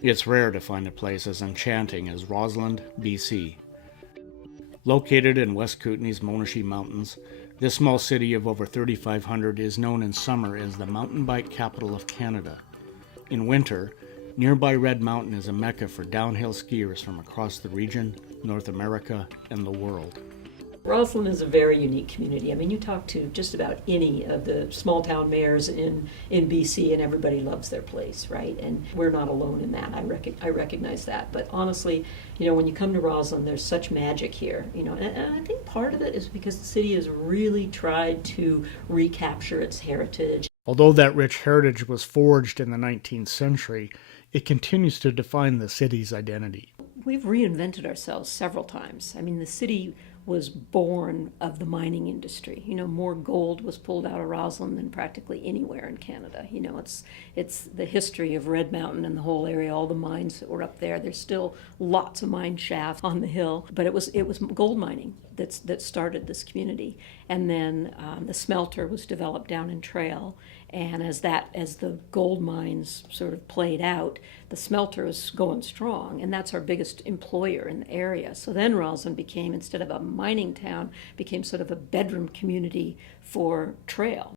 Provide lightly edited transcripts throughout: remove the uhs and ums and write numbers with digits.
It's rare to find a place as enchanting as Rossland, BC. Located in West Kootenay's Monashee Mountains, this small city of over 3,500 is known in summer as the mountain bike capital of Canada. In winter, nearby Red Mountain is a mecca for downhill skiers from across the region, North America, and the world. Rossland is a very unique community. I mean, you talk to just about any of the small town mayors in BC and everybody loves their place, right? And we're not alone in that. I recognize that. But honestly, when you come to Rossland, there's such magic here, and I think part of it is because the city has really tried to recapture its heritage. Although that rich heritage was forged in the 19th century, it continues to define the city's identity. We've reinvented ourselves several times. I mean, the city was born of the mining industry. More gold was pulled out of Rossland than practically anywhere in Canada. It's the history of Red Mountain and the whole area, all the mines that were up there. There's still lots of mine shafts on the hill, but it was gold mining that started this community. And then the smelter was developed down in Trail. And as the gold mines sort of played out, the smelter was going strong, and that's our biggest employer in the area. So then Rossland became, instead of a mining town, became sort of a bedroom community for Trail.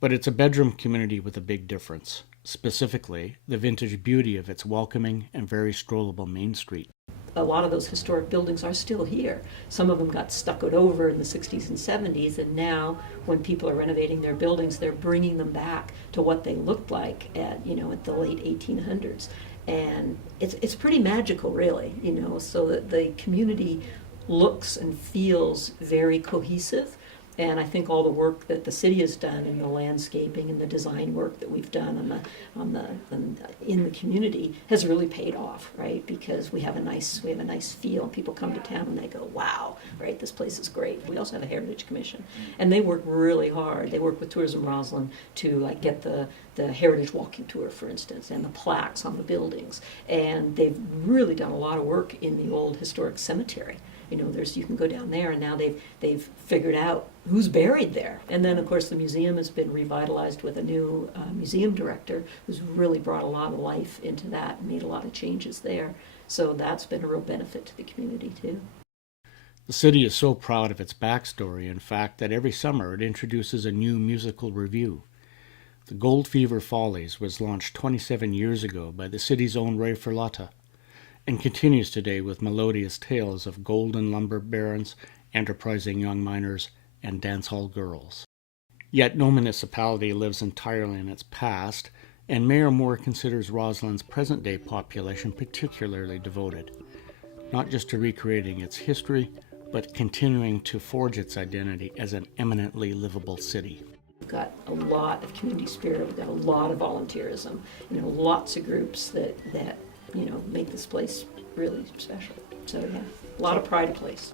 But it's a bedroom community with a big difference, specifically the vintage beauty of its welcoming and very strollable Main Street. A lot of those historic buildings are still here. Some of them got stuccoed over in the 60s and 70s, and now when people are renovating their buildings, they're bringing them back to what they looked like at the late 1800s. And it's pretty magical, really, so that the community looks and feels very cohesive. And I think all the work that the city has done in the landscaping and the design work that we've done in the community has really paid off, right? Because we have a nice feel. People come to town and they go, "Wow, right? This place is great." We also have a Heritage Commission, and they work really hard. They work with Tourism Rossland to get the Heritage Walking Tour, for instance, and the plaques on the buildings. And they've really done a lot of work in the old historic cemetery. You can go down there, and now they've figured out who's buried there. And then, of course, the museum has been revitalized with a new museum director who's really brought a lot of life into that and made a lot of changes there. So that's been a real benefit to the community, too. The city is so proud of its backstory, in fact, that every summer it introduces a new musical revue. The Gold Fever Follies was launched 27 years ago by the city's own Ray Ferlotta, and continues today with melodious tales of golden lumber barons, enterprising young miners, and dance hall girls. Yet no municipality lives entirely in its past, and Mayor Moore considers Rossland's present-day population particularly devoted, not just to recreating its history, but continuing to forge its identity as an eminently livable city. We've got a lot of community spirit, we've got a lot of volunteerism, lots of groups that make this place really special. So yeah, a lot of pride of place.